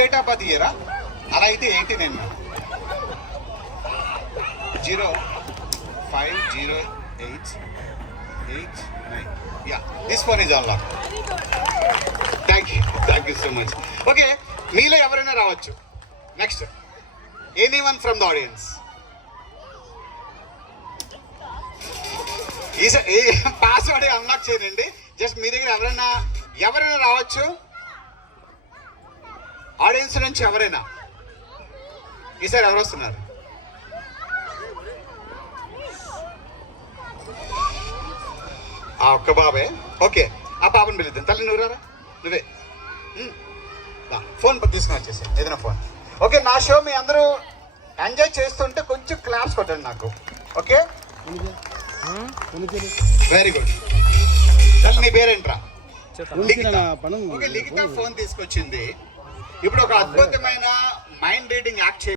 Date of birth ఇయరా? అలా అయితే 89 050889. Yeah, this phone is unlocked. Thank you so much. Okay, మీలో ఎవరైనా రావచ్చు. Next, anyone from the audience? ఈ పాస్వర్డ్ అన్లాక్ చేయండి. జస్ట్ మీ దగ్గర ఎవరైనా రావచ్చు. ఆడియన్స్ నుంచి ఎవరైనా. ఈసారి ఎవరు వస్తున్నారు? ఆ ఒక్క బాబే. ఓకే, ఆ పాపను పిలుద్దాం. తల్లి నువ్వు రారా, నువ్వే ఫోన్ తీసుకుని వచ్చేసి ఏదైనా ఫోన్. ఓకే, నా షో మీ అందరూ ఎంజాయ్ చేస్తుంటే కొంచెం క్లాప్స్ కొట్టండి నాకు. Okay, very good. నీ పేరేంట్రా? ఓకే, లిఖిత ఫోన్ తీసుకొచ్చింది. ఇప్పుడు ఒక అద్భుతమైన మైండ్ రీడింగ్ యాక్ట్